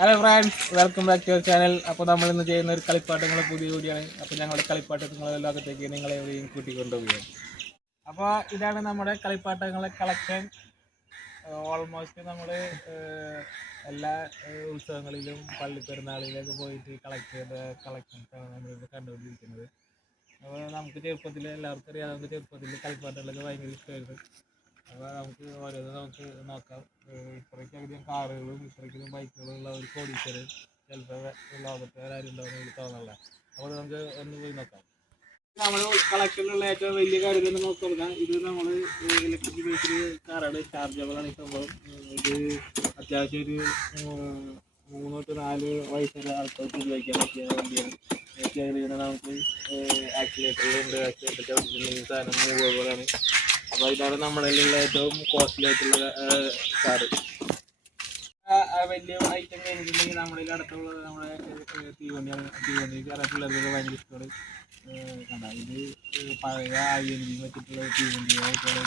Hello friends welcome back to your channel അപ്പോൾ നമ്മൾ ഇന്ന് ചെയ്യുന്ന ഒരു കളിപ്പാട്ടങ്ങൾ പുതിയ കൂടിയാണ് അപ്പോൾ ഞങ്ങളുടെ കളിപ്പാട്ടങ്ങൾ ലോകത്തേക്ക് നിങ്ങളെ എവിടെയും കൂട്ടിക്കൊണ്ടുപോവുകയാണ് അപ്പോൾ ഇതാണ് നമ്മുടെ കളിപ്പാട്ടങ്ങളെ കളക്ഷൻ. ഓൾമോസ്റ്റ് നമ്മൾ എല്ലാ ഉത്സവങ്ങളിലും പള്ളിപ്പെരുന്നാളിലൊക്കെ പോയിട്ട് കളക്ട് ചെയ്ത കളക്ഷൻസാണ് നമ്മളിത് കണ്ടുകൊണ്ടിരിക്കുന്നത്. അപ്പോൾ നമുക്ക് ചെറുപ്പത്തിൽ എല്ലാവർക്കും അറിയാം നമുക്ക് ചെറുപ്പത്തിൽ കളിപ്പാട്ടങ്ങളൊക്കെ ഭയങ്കര ഇഷ്ടമായിരുന്നു അപ്പോൾ നമുക്ക് ഓരോന്ന് നമുക്ക് നോക്കാം. ഇത്രയ്ക്ക് അധികം കാറുകളും ഇത്രയ്ക്കധികം ബൈക്കുകളും ഉള്ള ഒരു കോടീശ്വരൻ ചിലപ്പോൾ ലോകത്ത് ആരും ഉണ്ടാവുന്ന എനിക്ക് തോന്നുന്നില്ല അപ്പോൾ നമുക്ക് ഒന്ന് പോയി നോക്കാം. നമ്മൾ കളക്ഷനിലുള്ള ഏറ്റവും വലിയ കാര്യം തന്നെ നോക്കി ഇത് നമ്മൾ ഇലക്ട്രിക് ബേസിൽ കാറാണ്. ചാർജബിളാണ് ഈ സംഭവം. ഇത് അത്യാവശ്യം ഒരു മൂന്ന് തൊട്ട് നാല് വയസ്സുള്ള ആൾക്കാർക്ക് ഉപയോഗിക്കാൻ പറ്റിയ വണ്ടിയാണ്. ഇതിന് നമുക്ക് ആക്സിലേറ്ററിലുണ്ട് ആക്സിലേറ്ററിന്റെ സാധനം മൂവബിളാണ് അപ്പോൾ ഇതാണ് നമ്മളിലുള്ള ഏറ്റവും കോസ്റ്റ്ലി ആയിട്ടുള്ള കാറ് വലിയ ഐറ്റം കഴിഞ്ഞിട്ടുണ്ടെങ്കിൽ നമ്മളിൽ അടുത്തുള്ളത് നമ്മുടെ തീവണ്ടിയാണ് തീവണ്ടി പിള്ളേർക്ക് ഭയങ്കര ഇഷ്ടമാണ്. കണ്ട? ഇത് പഴയ ആയി എഞ്ചിൻ വെച്ചിട്ടുള്ള തീവണ്ടിയായിട്ടുള്ള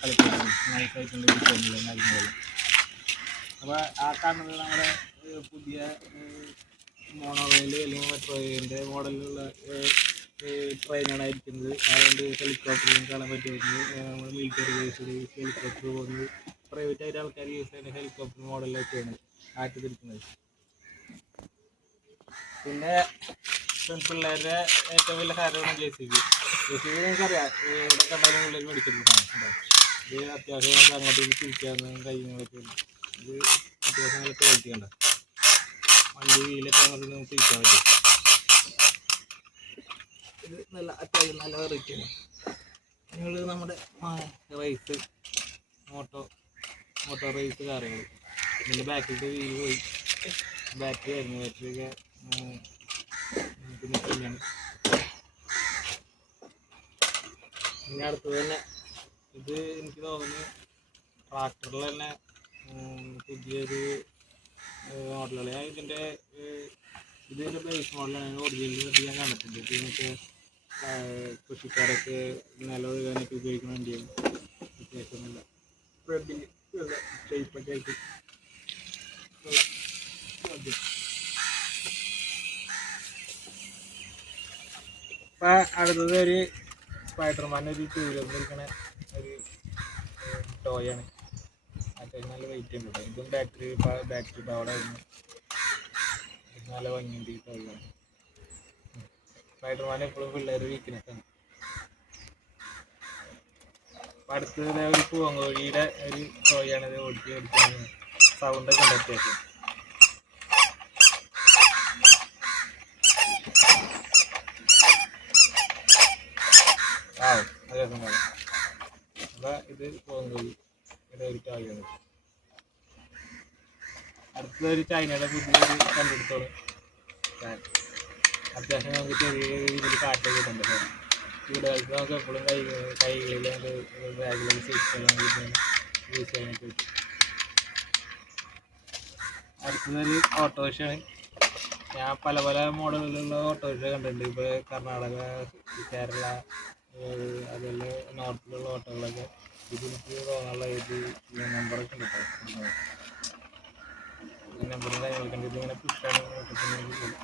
കളിക്കാരാണ് നൈസായിട്ടുള്ള ഡിസൈനിലും കാര്യങ്ങളും അപ്പോൾ ആ കാണുന്നത് നമ്മുടെ പുതിയ മോണോറെയിൽ അല്ലെങ്കിൽ മെട്രോ റെയിലിന്റെ മോഡലിലുള്ള ട്രെയിനാണ് അയക്കുന്നത് അതുകൊണ്ട് ഹെലികോപ്റ്ററിലും കാണാൻ പറ്റുമായിരുന്നു. നമ്മൾ മിലിറ്ററി ബേസിൽ ഹെലികോപ്റ്റർ പോകുന്നത്. പ്രൈവറ്റ് ആയിട്ട് ആൾക്കാർ യൂസ് ചെയ്യുന്ന ഹെലികോപ്റ്റർ മോഡലൊക്കെയാണ് ആറ്റി തിരിക്കുന്നത് പിന്നെ പിള്ളേരുടെ ഏറ്റവും വലിയ കാര്യമാണ് J C B. J C B നിങ്ങൾക്കറിയാം ഇവിടെ കണ്ടാലും മേടിച്ചിരുന്ന സാധനം ഇത് അത്യാവശ്യം അങ്ങോട്ടേക്ക് തിരിക്കാവുന്ന കാര്യങ്ങളൊക്കെ ഇത് അത്യാവശ്യം നല്ല ക്വാളിറ്റി ഉണ്ട്? വണ്ടി വീലൊക്കെ അങ്ങോട്ട് നമുക്ക് തിരിക്കാൻ പറ്റും. ഇത് നല്ല അത്യാവശ്യം നല്ല വെറൈറ്റിയാണ് നിങ്ങൾ നമ്മുടെ റേസ് മോട്ടോ മോട്ടോ റേസ് കാറുകൾ ഇതിന്റെ ബാക്കിലത്തെ വീൽ പോയി. ബാറ്ററി ആയിരുന്നു. ബാറ്ററിയൊക്കെ പിന്നെ ഇനി അടുത്തത് തന്നെ ഇത് എനിക്ക് തോന്നുന്നു ട്രാക്ടറിൽ തന്നെ പുതിയൊരു മോഡലുകൾ ഞാൻ ഇതിന്റെ ഇതിന്റെ ബേസ് മോഡലാണ് ഒറിജിനൽ ഞാൻ കണ്ടിട്ടുണ്ട്. ഇത് മറ്റേ കൃഷിക്കാരൊക്കെ നിലം ഒഴുകാനൊക്കെ ഉപയോഗിക്കുന്ന വണ്ടിയാണ്. അത്യാവശ്യം നല്ല വെഡിങ് ഷേപ്പൊക്കെ ആയിട്ട്. ഇപ്പൊ അടുത്തത് ഒരു സ്പൈഡർമാൻ ഒരു ടൂരിരിക്കണ ഒരു ടോയാണ് അത്യാവശ്യം നല്ല വെയിറ്റ് ഉണ്ട്. ഇതും ബാറ്ററി ബാറ്ററി പവറായിരുന്നു നല്ല ഭംഗിയുണ്ട് ഈ ടോയാണ് സ്പൈഡർമാൻ എപ്പോഴും പിള്ളേർ വീക്ക്നെസ് ആണ് ഒരു പൂവങ്കോഴിയുടെ ഒരു ഇത് ഓടിച്ച് എടുക്കുന്നത് സൗണ്ട് ഒക്കെ ഉണ്ട് അത്യാവശ്യം ആ ഇത് പൂവങ്കോഴി ഒരു ചൈനയുടെ പുതിയൊരു കണ്ടെടുത്തോളൂ അത്യാവശ്യം നമുക്ക് ചെറിയ രീതിയിൽ കാറ്റൊക്കെ കിട്ടുന്നുണ്ട്. വീടുകൾക്ക് നമുക്ക് എപ്പോഴും കൈ കൈകളിൽ നമുക്ക് സീറ്റ് സൂക്ഷിച്ചെല്ലാം യൂസ് ചെയ്യാനായിട്ട് പറ്റും. അടുത്തതൊരു ഓട്ടോറിക്ഷയാണ് ഞാൻ പല പല മോഡലിലുള്ള ഓട്ടോറിക്ഷ കണ്ടിട്ടുണ്ട്. ഇപ്പോൾ കർണാടക കേരള അതുപോലെ നോർത്തിലുള്ള ഓട്ടോകളൊക്കെ ഇതെനിക്ക് തോന്നാനുള്ള ഇത് നമ്പറൊക്കെ ഉണ്ട് കേട്ടോ. നമ്പറും കാര്യങ്ങളൊക്കെ ഉണ്ട്. ഇതിങ്ങനെ പുഷാണ് അത്യാവശ്യം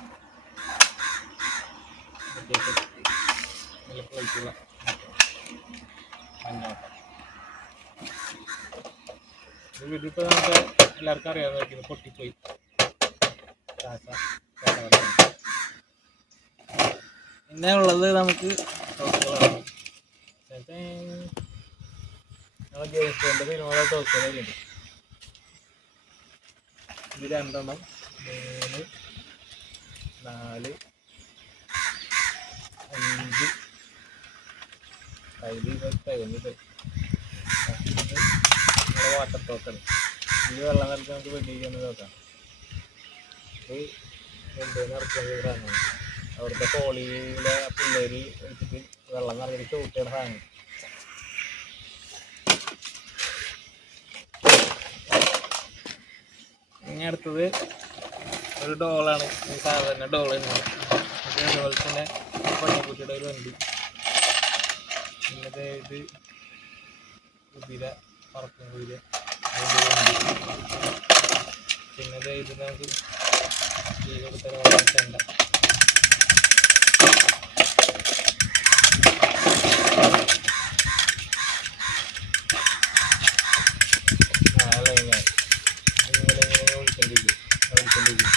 നല്ല ക്വാളിറ്റിയുള്ള മഞ്ഞോട്ടം നമുക്ക് എല്ലാവർക്കും അറിയാവുന്നതായിരിക്കും പൊട്ടിപ്പോയി പിന്നെ ഉള്ളത് നമുക്ക് നമ്മൾ ബോണ്ട് സിനിമയുടെ ടോക്കുകളുണ്ട് ഇത് രണ്ടെണ്ണം. മൂന്ന് നാല് നമ്മളെ വാട്ടർ ടോക്കൺ ഈ വെള്ളം നിറച്ച് നമുക്ക് വെടിയിക്കാൻ നോക്കാം ഇത് മുമ്പേന്ന് ഇറക്കിയ സാധനമാണ് അവിടുത്തെ കോളിയിലെ പിള്ളേർ എടുത്തിട്ട് വെള്ളം നിറഞ്ഞിട്ട് ചവിട്ടിയുടെ സാധനം ഇനി അടുത്തത് ഒരു ഡോളാണ്. ഈ സാധാരണ ഇത് അതുപോലെ തന്നെ പള്ളിക്കുട്ടിയുടെ ഒരു വണ്ടി. ഇത് കുതിര പറക്കും കുതിര പിന്നെ അതായത് നമുക്ക് ജീവിതത്തിൽ കൊടുത്ത ചെണ്ട ആ അല്ല ഇങ്ങനെ ഇങ്ങനെ ഇങ്ങനെ വിളിച്ചോണ്ടിരിക്കും വിളിച്ചോണ്ടിരിക്കും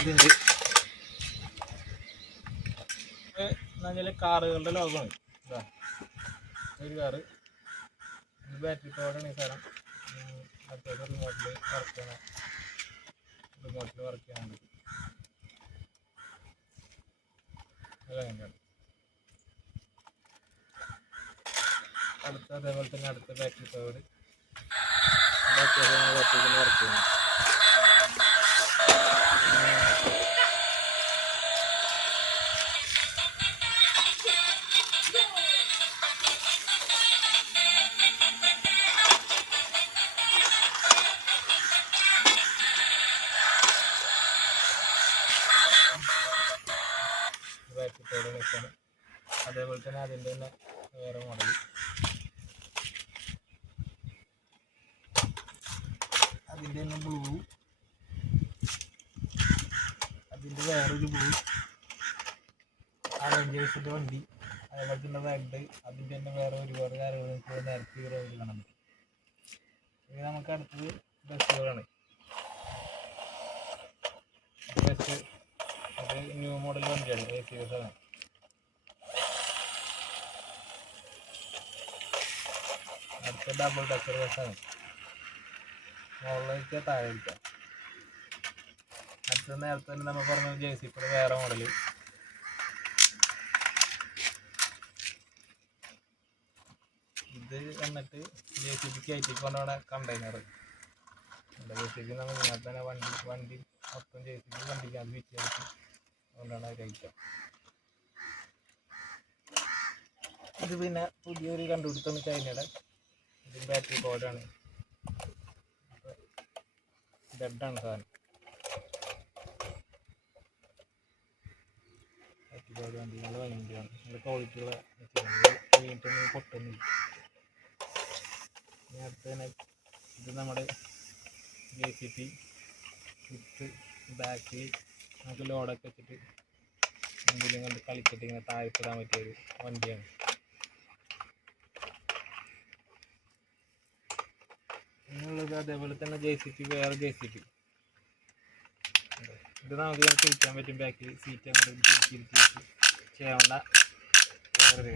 ഇതുണ്ട് എന്നുവെച്ചാൽ കാറുകളുടെ ലോകമാണ് ഒരു കാറ്. ബാറ്ററി പവറാണ് ഈ സാധനം. അത്യാവശ്യം റിമോട്ടിൽ വർക്ക് ചെയ്യണം റിമോട്ടിൽ വർക്ക് ചെയ്യാനുണ്ട് അടുത്ത അതേപോലെ തന്നെ അടുത്ത ബാറ്ററി പവർ അത്യാവശ്യം വർക്ക് ചെയ്യണം ബാറ്ററി വെച്ചാണ് അതേപോലെ തന്നെ അതിന്റെ തന്നെ വേറെ മോഡൽ അതിന്റെ തന്നെ ബ്ലൂ അതിന്റെ വേറൊരു ബ്ലൂ അവഞ്ചേഴ്സിന്റെ വണ്ടി. അതേപോലെ തന്നെ റെഡ് അതിന്റെ തന്നെ വേറെ ഒരുപാട് കാര്യങ്ങൾ നമുക്ക് നേരത്തെ ഈ റോഡിൽ കാണാൻ പറ്റും ഇനി നമുക്ക് അടുത്തത് ബസ്സുകളാണ് ബസ് അത് ന്യൂ മോഡൽ വണ്ടിയാണ് എ സി ബസ്സാണ് അടുത്ത ഡബിൾ ഡക്കർ ബസ്സാണ് മുകളിലേക്ക് താഴേക്ക് അടുത്ത നേരത്തെ തന്നെ നമ്മൾ പറഞ്ഞ ജെ സി ഇപ്പോൾ വേറെ മോഡൽ ഇത് വന്നിട്ട് ജെ സി ബിക്ക് കയറ്റി കൊണ്ടുപോണ കണ്ടെയ്നർ ജെ സി ബി നമ്മൾ ഇതിനകത്ത് തന്നെ വണ്ടി വണ്ടി മൊത്തം ജെ സി ബി വണ്ടിക്ക് അത് വിറ്റ് ചെയ്തിട്ട് കൊണ്ടാണ് അവർ അയക്കുക ഇത് പിന്നെ പുതിയൊരു കണ്ടുപിടുത്തം ചൈനയുടെ ബാറ്ററി കോഡാണ് ഡെഡാണ് സാധനം. ബാറ്ററി കോഡ് വണ്ടി നല്ല വണ്ടിയാണ്. നല്ല ക്വാളിറ്റിയുള്ള കഴിഞ്ഞിട്ടൊന്നും പൊട്ടൊന്നുമില്ല. ഇനി ഇത് നമ്മുടെ ജെ സി പി വിത്ത് ബാക്കിൽ നമുക്ക് ലോഡൊക്കെ വെച്ചിട്ട് എന്തെങ്കിലും കൊണ്ട് കളിച്ചിട്ട് ഇങ്ങനെ താഴ്ത്തിടാൻ പറ്റിയ ഒരു വണ്ടിയാണ്. ഇനിയുള്ളത് അതേപോലെ തന്നെ ജെ സി പി വേറെ ജെ സി പി ഇത് നമുക്ക് ഇങ്ങനെ തിരിക്കാൻ പറ്റും. ബാക്കിൽ സീറ്റ് അങ്ങോട്ട് തിരിച്ചിരിച്ച് ചെയ്യേണ്ട വേറെ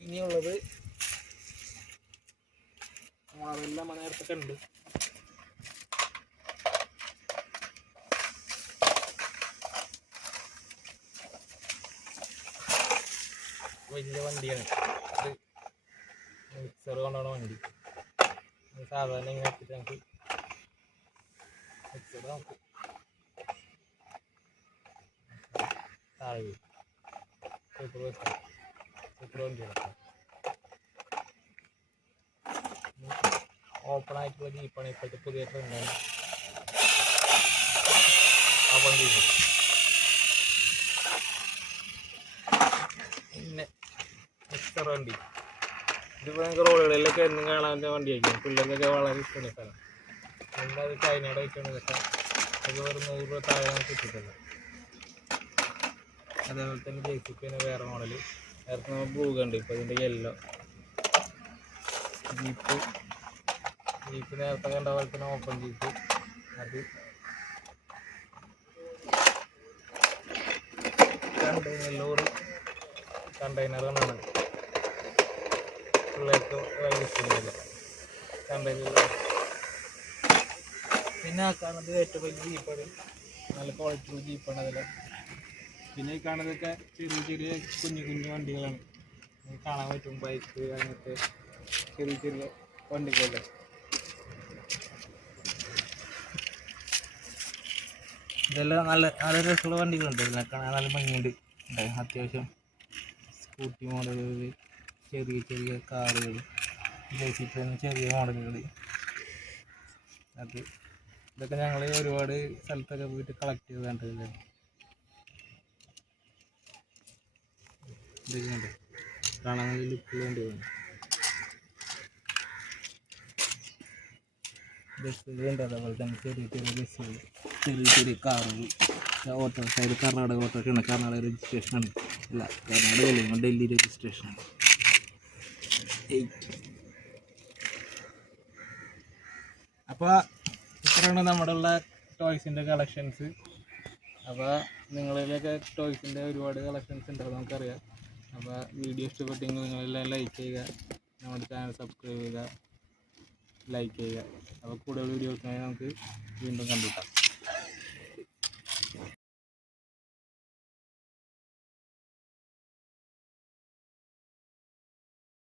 ഇനിയുള്ളത് നമ്മളെല്ലാം നേരത്തെ ഉണ്ട്. വലിയ വണ്ടിയാണ്. മിക്സർ കൊണ്ടാണ് വണ്ടി സാധാരണ ഇങ്ങനെ വെച്ചിട്ട് നമുക്ക് മിക്സർ നമുക്ക് താഴെ വീഴും സൂപ്പർ വെക്കാം സൂപ്പർ വണ്ടിയാണ് ഓപ്പൺ ആയിട്ടുള്ള ജീപ്പാണ് ഇപ്പോഴത്തെ പുതിയ ട്രെൻഡാണ് ജീപ്പ് പിന്നെ മിക്സർ വണ്ടി. ഇതിപ്പോൾ നമുക്ക് റോഡുകളിലൊക്കെ എന്നും കാണാന്റെ വണ്ടിയായിരിക്കും. പിള്ളേർക്കൊക്കെ വളരെ ഇഷ്ടമുള്ള സ്ഥലം. അത് ചൈനയുടെ ഐറ്റാണ് ഇതൊക്കെ? അത് വരുന്നത് ഇപ്പോൾ താഴെ നമുക്ക് കിട്ടിയിട്ടില്ല അതേപോലെ തന്നെ ജെ സി പിന്നെ വേറെ മോഡൽ നേരത്തെ നമ്മൾ ബ്ലൂ കണ്ട്. ഇപ്പോൾ ഇതിന്റെ യെല്ലോ ജീപ്പ് ജീപ്പ് നേരത്തെ കണ്ട പോലെ തന്നെ ഓപ്പൺ ജീപ്പ് അത് കണ്ടെയ്നർ ലോറി കണ്ടെയ്നർ എന്നാണ് പിള്ളേർക്ക് ഭയങ്കര ഇഷ്ടമില്ല കമ്പനിയിലുള്ള പിന്നെ ആ കാണുന്നത് ഏറ്റവും വലിയ ജീപ്പാണ്. നല്ല ക്വാളിറ്റി ജീപ്പാണ് അതിൽ പിന്നെ ഈ കാണുന്നതൊക്കെ ചെറിയ ചെറിയ കുഞ്ഞു കുഞ്ഞു വണ്ടികളാണ്. കാണാൻ പറ്റും ബൈക്ക് അങ്ങനത്തെ ചെറിയ ചെറിയ വണ്ടികളുടെ. ഇതെല്ലാം നല്ല നല്ല രസമുള്ള വണ്ടികളുണ്ട്. ഇതിനെ കാണാൻ നല്ല ഭംഗിയുണ്ട്. അത്യാവശ്യം സ്കൂട്ടി മോഡലുകൾ ചെറിയ ചെറിയ കാറുകൾ ജേസിപ്പി ചെറിയ മോഡലുകൾ അത് ഇതൊക്കെ ഞങ്ങൾ ഒരുപാട് സ്ഥലത്തൊക്കെ പോയിട്ട് കളക്ട് ചെയ്ത് കണ്ടതല്ലേ ഇതൊക്കെയുണ്ട് കാണാൻ നല്ല വണ്ടിയാണ് ബസ്സുകളുണ്ട് അതേപോലെ തന്നെ ചെറിയ ചെറിയ ബസ്സുകൾ ചെറിയ ചെറിയ കാറുകൾ ഓട്ടോ സൈഡ് കർണാടക ഓട്ടോ ഒക്കെയാണ്. കർണാടക രജിസ്ട്രേഷനാണ് അല്ല കർണാടക അല്ലെങ്കിൽ ഡൽഹി രജിസ്ട്രേഷനാണ് അപ്പോൾ ഇത്രയാണ് നമ്മുടെ ഉള്ള ടോയ്സിന്റെ കളക്ഷൻസ് അപ്പോൾ നിങ്ങളിലൊക്കെ ടോയ്സിന്റെ ഒരുപാട് കളക്ഷൻസ് ഉണ്ടാവും നമുക്കറിയാം. അപ്പോൾ വീഡിയോ ഇഷ്ടപ്പെട്ടെങ്കിൽ നിങ്ങളെല്ലാം ലൈക്ക് ചെയ്യുക നമ്മുടെ ചാനൽ സബ്സ്ക്രൈബ് ചെയ്യുക ലൈക്ക് ചെയ്യുക. അപ്പോൾ കൂടുതൽ വീഡിയോസിനായി നമുക്ക് വീണ്ടും കണ്ടുകിട്ടാം